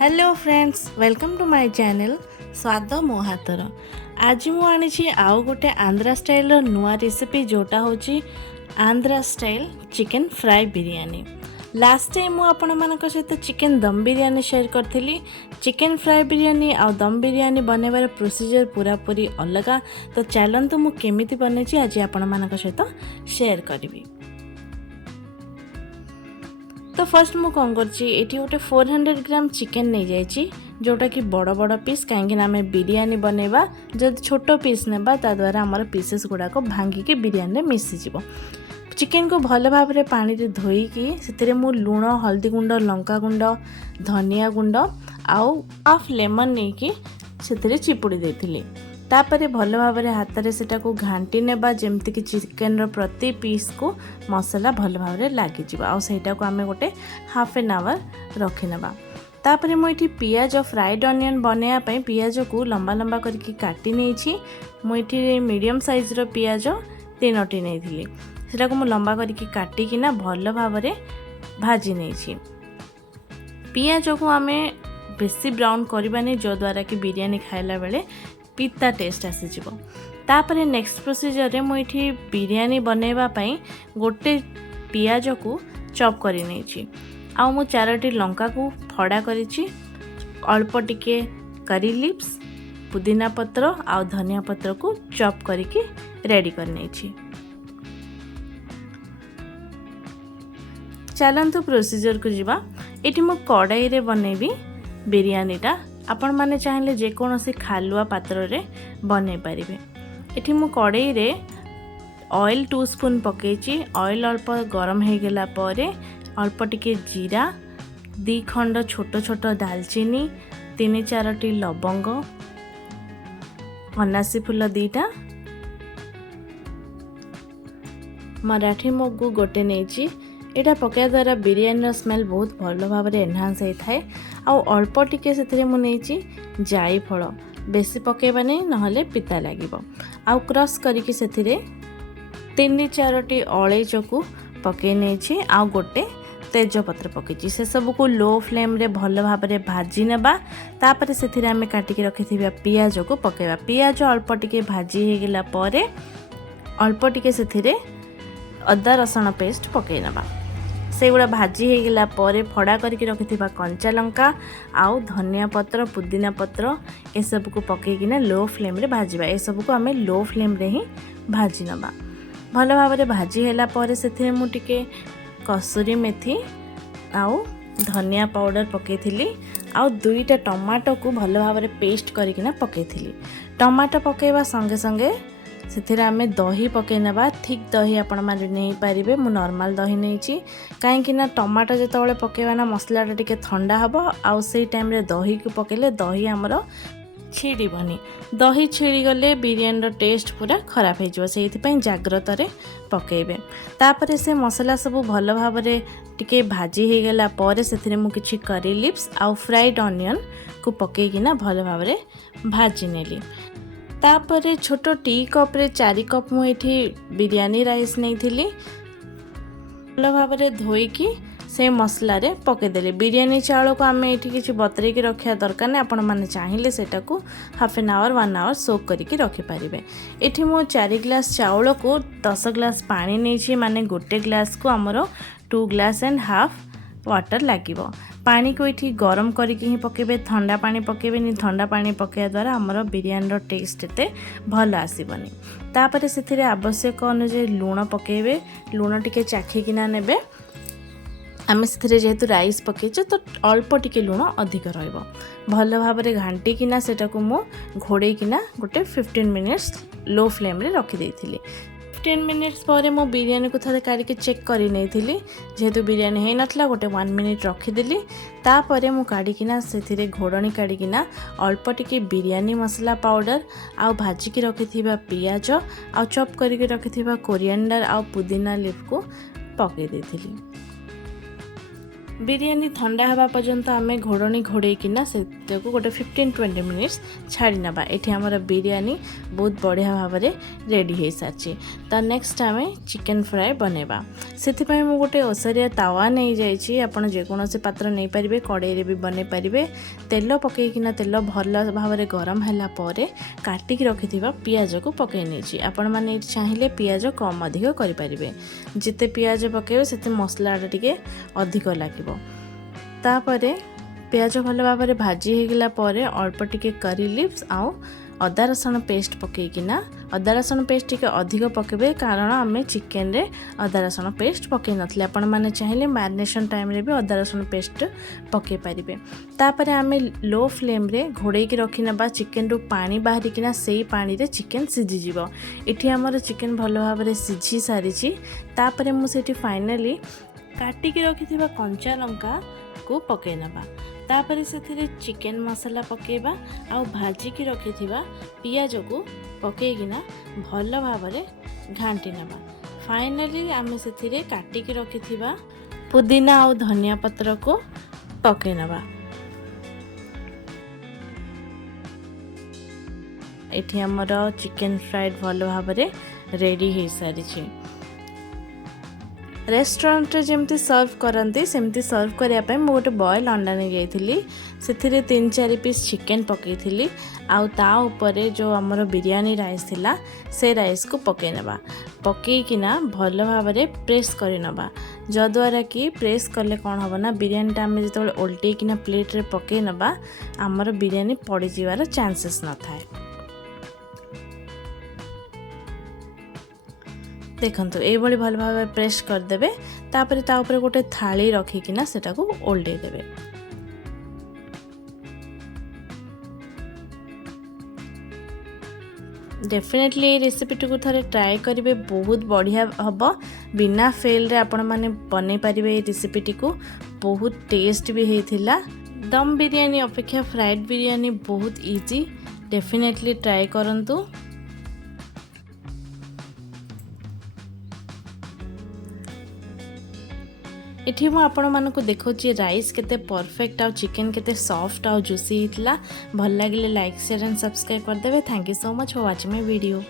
Hello friends, welcome to my channel Swad Mo हाथर। आज मु आनी आउ गोटे आंध्रा स्टाइल नुआ रेसिपी जोटा होची Andhra style chicken fry biryani. Last time मु आपण मानक सहित चिकन दम बिरयानी शेयर करथिली। चिकन फ्राई बिरयानी आ दम बिरयानी बनैबार प्रोसीजर पूरा पूरी अलग। तो चलंतु मु केमिति बनेछि आज आपण मानक सहित शेयर करबी। तो फर्स्ट मु कौन करछि गोटे 400 ग्राम चिकन नहीं जाइछि जोटा कि बड़ बड़ पीस कहीं आम बिरयानी बनैबा। जब छोट पीस नेबा ता द्वारा आमर पीसेस गुड़ाक भांगिकी बिरयानी में मिसीजिव। चिकन को भल भाव में पानी रे धोईकी से मु लुण हल्दी गुंड लंका गुंड धनिया गुंड आउ हाफ लेमन नहीं कि से चिपुड़ी देथिली। तापरे भल भाव में हाथ में सेटा को घांटी नेबा जेमती कि चिकन रो प्रति पीस को मसला भल भाव में लगी जिवो। आ सेटा को आमे गोटे हाफ एन आवर रखी नेबा। तापरे मुझे पियाज फ्राइड अनियन बनैया पई पियाज को लंबा लंबा करके काटी नेछि। मुझे मीडियम साइज रो पियाज 3टी नेथिली। सेटा को मु लंबा करके काटी ना भल भाव में भाजी नेछि। पियाज को आमे बेसी ब्राउन करबानी जो द्वारा कि बिरयानी खाइला बेले पिता टेस्ट आसीजिव। तापरे नेक्स्ट प्रोसीजर रे मुझे बिरयानी बनैबा पई गोटे पियाज को चॉप करि नेछि। आ मु 4टी लंका को फड़ा करिछि। अल्प टिके करी लिप्स पुदीना पत्र आ धनिया पत्र को चॉप करके रेडी कर नेछि। चलंतु प्रोसीजर को जीवा। एठी मु कढ़ाई रे बनैबी बिरयानीटा। आपण माने चाहिले जे कोनोसी खालुआ पात्र रे बनै परिबे। एठी मु कढ़ाई रे ऑयल 2 स्पून पकेछि। ऑयल अल्प गरम हे गेला परे अल्प टिके जीरा 2 खंड छोट छोट दालचीनी 3-4टी लवंग अनासी फूल 2टा मराठी मोगु गोटे नेछि। एटा पकाया द्वारा बिरयानी स्मेल बहुत भल भाव में एनहांस होता है। आउ अल्प टिके से मुझे जाई फल बेसी पकेबा नहीं नहले पिता लागिबो। आउ क्रश करके से 3-4टी अलैच को पके नेछि। आउ गोटे तेजपत्र पकेछि। से सब को लो फ्लेम रे भल भाव में भाजी नेबा। तापर से आमे काटिकी रखिथिबा पियाज को पकेबा। पियाज अल्प टिके भाजी हे गेला परे अल्प टिके से अदा रसुण पेस्ट पके नेबा। से गुड़ा भाजी हो गला परे फड़ा करके रखिथिबा कंचा लंका आउ धनिया पत्र पुदीना पत्र ए सब को पकेकिना लो फ्लेम रे भाजीबा। ए सब को आमे लो फ्लेम रे ही भाजी नबा। भल भाव में भाजी हैला परे सेथिरे मु टिके कसूरी मेथी आउ धनिया पाउडर पकेइथिली। आउ 2टा टमाटो को भल भाव में पेस्ट करकिना पकेइथिली। टमाटो पकेइबा संगे संगे से आमे दही पकई नेबा। ठीक दही आपण माने नहीं पारिबे। मु नॉर्मल दही नेछि काहेकि ना टमाटो जेतबेले पकेबा ना मसलाटा टिके ठंडा हबो। आउ सेई टाइम रे दही को पकेले दही हमरो छिड़ीबनी। दही छिड़ी गले बिरयानी रो टेस्ट पूरा खराब हो जिवो। सेइथि पई जाग्रत रे पकेबे। तापरे से मसला सब भल भाव रे टिके भाजी हे गेला परे सेथिरे मु किछि करी लिप्स आउ फ्राइड अनियन को पकेकिना भल भाव रे भाजी नेली। तापरे छोट टी कप रे 4 कप मु एठी बिरयानी राइस नहीं थिली। भल भाव में धोईकी से मसला रे पकेदेली। बिरयानी चावल को आमे एठी किछि बतरे की रखिया दरकार नै। आपण माने चाहिले सेटा को half an hour 1 hour soak करके रखि पारिबे। एठी मु 4 ग्लास चावल को 10 ग्लास पानी नेछि। माने गोटे ग्लास को हमरो 2 ग्लास एंड हाफ वाटर लागिवो। पानी को ये गरम करके ही पकेबे। ठंडा पानी पकेबेनी। ठंडा पानी पकेया द्वारा हमर बिरयानी रो टेस्ट एते भल आसीबनी। तापरे सेथिरे आवश्यक अनुसार लूण पकेबे। लूण टिके चाखिकिना नेबे। आमे सेथिरे जेहेतु राइस पकेचे तो अल्प टिके लूण अधिक रहइबो। भल भाव में घांटी किना सेटा को मु घोड़े किना गोटे 15 मिनिट्स लो फ्लेम रे रखी देइथिली। 15 मिनिट्स पर मो बिरयानी को थोड़े काढ़ी चेक कर नहीं जेहेतु बिरयानी है नथला गोटे 1 मिनिट रखीदेली। तापर मु काढ़िकिना से घोड़नी काढ़िकिना अल्प टिके बिरयानी मसला पाउडर आउ भाजिकी रखिथिबा पियाज आउ चॉप करके रखिथिबा कोरिएंडर आउ पुदीना लीफ को पके देथिली। बिरयानी ठंडा हवा पर्यंत आम घोड़नी घोड़ेकिना से गोटे 15-20 मिनिट्स छाड़ी नवा। ये आमर बिरयानी बहुत बढ़िया भाव में रेडी हो सारी। तो नेक्स्ट आम चिकेन फ्राए बनवा। से मुझे गोटे ओसरिया तावा नहीं जाइए। आपड़ जेकोसी पात्र नहीं पारे, कड़े भी बन पारे। तेल पकईकिना तेल भल भाव में गरम है काटिक रखि पियाज को पकई नहीं। आपण मैंने चाहिए पियाज कम अधिक करें। जिते पियाज पकेबे से मसला टे अधिक लगे। तापरे पियाज भल भाव में भाजी होगला अल्प टिके करी लिव्स आउ अदा रसुण पेस्ट पकईकिना, अदा रसुण पेस्ट टिके अधिक पकेबे कारण आम चिकेन रे अदा रसुण पेस्ट पकई नथिले। आपण माने चाहिए मैरिनेशन टाइम रे भी अदा रसुण पेस्ट पकई पारिबे। तापरे आम लो फ्लेम रे घोड़े की रखी नबा। चिकेन रु पानी बाहरिकिना सेई पानी रे चिकेन सिझी जिवो। इठी हमर चिकेन भल भाव में सिझी सारी। तापरे मु सेठी फाइनली काटिक रखिथिबा कंचा लंका को पकई नबा। तापरे से चिकेन मसाला पकेबा आउ भाजी की रखिथिबा पियाज को पकईकिना भल भाव में घांटी नबा। फाइनली आम से काटिक रखिथिबा पुदीना आउ धनिया पत्र को पकई नबा। एठी हमर चिकेन फ्राइड भल भाव में रेडी हो सारी। रेस्टोरेंट जमती सर्व करती सेमती सर्व करने मुझे गोटे बॉयल अंडा नहीं जाइली। से 3-4 पीस चिकेन पकई आउ ता उपरे जो आमर बिरयानी राइस थिला से राइस को पकई नबा। पकईकिना भल भाव में प्रेस कर नबा। जद्वारा कि प्रेस कले कौन हम ना बिरयानीटा आम जो ओल्टेकिना प्लेट रे पकई नबा आमर बिरयानी पड़ जावार चांसेस न थाए। देखंतु ये भल भाव में प्रेस करदे। तापर ता ऊपर गोटे थाली रखिकिना सेटा को ओल्टे देबे। डेफिनेटली ये रेसिपी को थरे ट्राए करेंगे, बहुत बढ़िया हम। बिना फेल रे आपण माने बनै पारिबे। ये रेसिपी को बहुत टेस्ट भी होता। दम बिरयानी अपेक्षा फ्राइड बिरयानी बहुत इजी। डेफिनेटली ट्राए करंतु। एठी मु आपण मानकु देखौची राइस केते परफेक्ट आउ चिकेन केते सॉफ्ट आउ जूसी हितला। भल लागिले लाइक शेयर एंड सब्सक्राइब कर देबे। Thank you so much for watching my video.